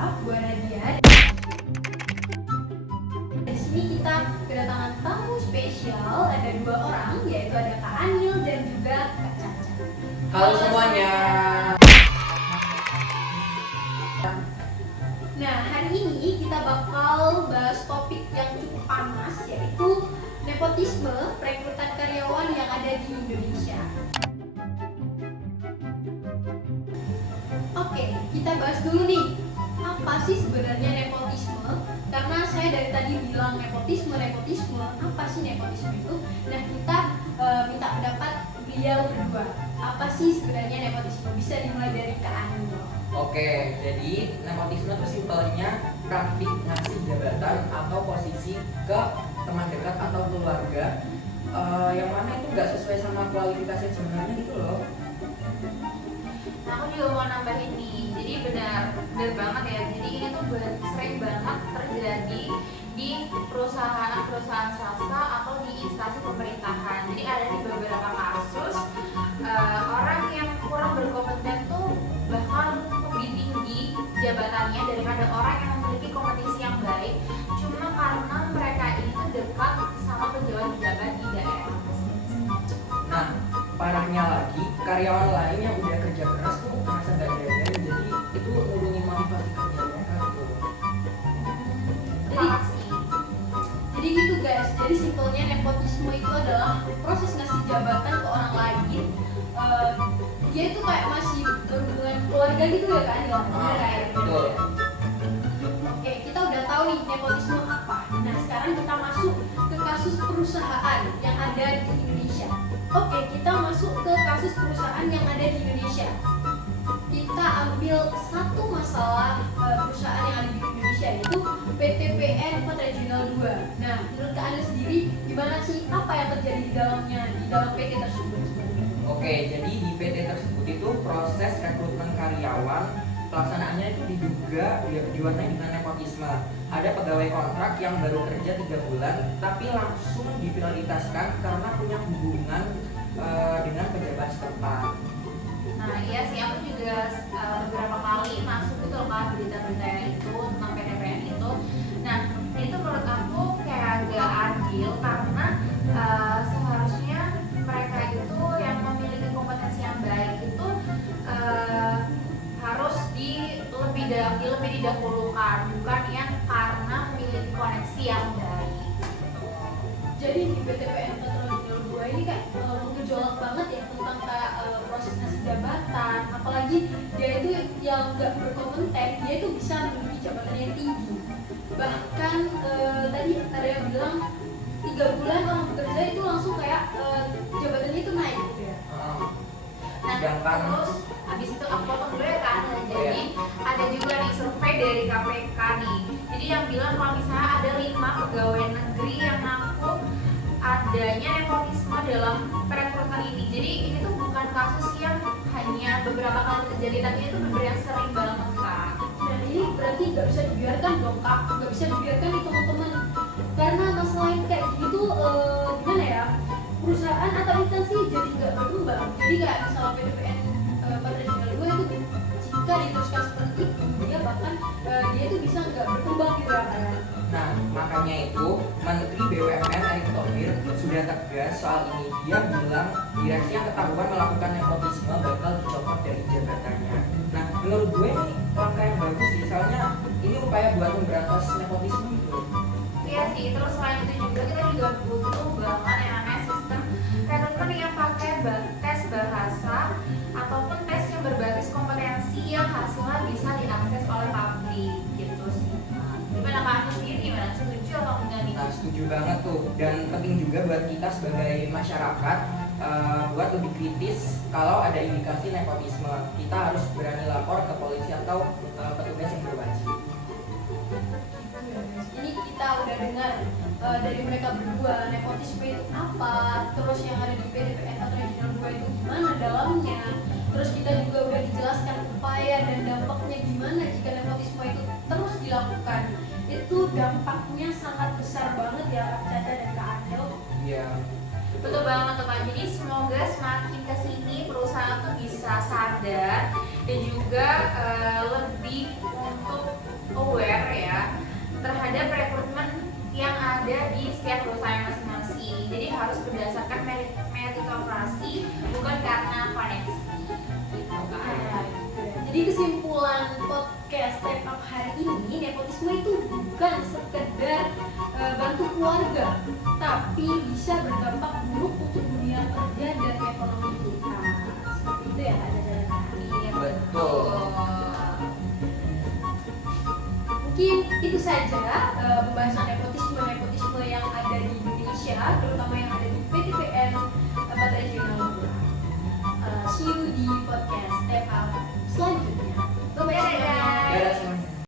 gua Nadia. Di sini kita kedatangan tamu spesial, ada dua orang, yaitu ada Kak Anil dan juga Kak Caca. Halo semuanya. Nah, hari ini kita bakal bahas topik yang cukup panas, yaitu nepotisme perekrutan karyawan yang ada di Indonesia. Oke, kita bahas dulu nih, apa sih sebenarnya nepotisme? Karena saya dari tadi bilang nepotisme, apa sih nepotisme itu? Nah, kita minta pendapat beliau berdua. Apa sih sebenarnya nepotisme? Bisa dimulai dari Kak Anil. Oke, jadi nepotisme itu simpelnya praktik ngasih jabatan atau posisi ke teman dekat atau keluarga yang mana itu nggak sesuai sama kualifikasi yang sebenarnya gitu loh. Nah, aku juga mau nambahin nih, jadi benar banget ya. Jadi ini tuh sering banget terjadi di perusahaan swasta atau di instansi pemerintahan. Jadi ada di beberapa kasus orang yang kurang berkompeten tuh bahkan lebih tinggi jabatannya daripada orang yang memiliki kompetensi yang baik, cuma karena mereka ini tuh dekat sama pejabat-pejabat di daerah. Nah, parahnya lagi karyawan lain yang udah kerja keras tuh merasa nggak dihargai, jadi itu ngurungin motivasi kerja mereka gitu. Parah sih. Jadi gitu guys, jadi simpelnya nepotisme itu adalah proses ngasih jabatan ke orang lain. Dia itu kayak masih berhubungan keluarga gitu ya kan? Betul. Oke, kita udah tahu nih nepotisme apa. Nah, sekarang kita masuk ke kasus perusahaan yang ada di Indonesia. Oke, kita masuk ke kasus perusahaan yang ada di Indonesia. Kita ambil satu masalah perusahaan yang ada di Indonesia, yaitu PT PN 4 Regional 2. Nah, menurut Kak Anda sendiri, gimana sih apa yang terjadi di dalamnya, di dalam PT tersebut? Oke, jadi di PT tersebut itu proses rekrutmen karyawan pelaksanaannya itu diduga diwarnai dengan nepotisme. Ada pegawai kontrak yang baru kerja 3 bulan tapi langsung diprioritaskan karena punya hubungan dengan pejabat setempat. Nah iya sih, aku juga beberapa kali masuk itu loh kan berita-berita itu tentang PTPN itu. Nah itu menurut aku kayak agak adil karena seharusnya mereka itu yang memiliki kompetensi yang baik itu harus lebih didahulukan, bukan yang karena memiliki koneksi yang baik. Jadi di PT PN 4 Regional 2 ini kayak menggejolak banget ya tentang kayak proses ngasih jabatan, apalagi dia itu yang nggak berkompeten, dia itu bisa menduduki jabatan yang tinggi. Bahkan tadi ada yang bilang 3 bulan orang bekerja itu langsung kayak jabatannya itu naik gitu ya. Nah terus habis itu aku potong dulu ya kan. Jadi ada juga nih survei dari KPK nih. Jadi yang bilang kalau misalnya ada 5 pegawai negeri yang ngaku adanya nepotisme dalam perekrutan ini. Jadi ini tuh bukan kasus yang hanya beberapa kali terjadi, tapi itu benar yang sering banget kak. Dan ini berarti nggak bisa dibiarkan dong kak, nggak bisa dibiarkan nih teman-teman. Karena masalah yang kayak gini tuh gimana ya, perusahaan atau instansi jadi nggak berkembang. Jadi kayak misalnya PTPN 4 Regional 2 itu jika diteruskan seperti itu, dia bahkan dia itu bisa nggak berkembang gitu ya kan. Nah, makanya itu Menteri BUMN Erick Thohir sudah tegas soal ini. Dia bilang direksi yang ketahuan melakukan nepotisme bakal dicopot dari jabatannya. Nah, menurut gue ini langkah yang bagus sih, soalnya ini upaya buat memberantas nepotisme gitu. Iya sih, terus selain itu juga kita juga butuh banget yang namanya sistem rekrutmen yang pakai tes bahasa ataupun tes yang berbasis kompetensi yang hasilnya bisa diakses oleh publik gitu sih. Gimana Kak Anu sendiri, gimana? Setuju atau enggak nih? Nah, setuju banget tuh, dan penting juga buat kita sebagai masyarakat buat lebih kritis kalau ada indikasi nepotisme. Kita harus berani lapor ke polisi atau petugas yang berwajib. Ini kita udah dengar dari mereka berdua nepotisme itu apa, terus yang ada di PT PN 4 Regional 2 itu gimana dalamnya, terus kita juga udah dijelaskan upaya dan dampaknya gimana jika nepotisme itu terus dilakukan. Itu dampaknya sangat besar banget ya Kak Caca dan Kak Anil. Iya. Betul banget tuh Pak. Jadi semoga semakin kesini perusahaan tuh bisa sadar dan juga lebih untuk terhadap rekrutmen yang ada di setiap perusahaan masing-masing. Jadi harus berdasarkan meritokrasi, bukan karena koneksi. Gitu kan. Jadi kesimpulan podcast Step Up hari ini, nepotisme itu bukan sekedar bantu keluarga, tapi bisa berdampak buruk untuk dunia kerja dan ekonomi kita. Seperti itu ya Kak Caca. Iya, Betul. Mungkin itu saja pembahasan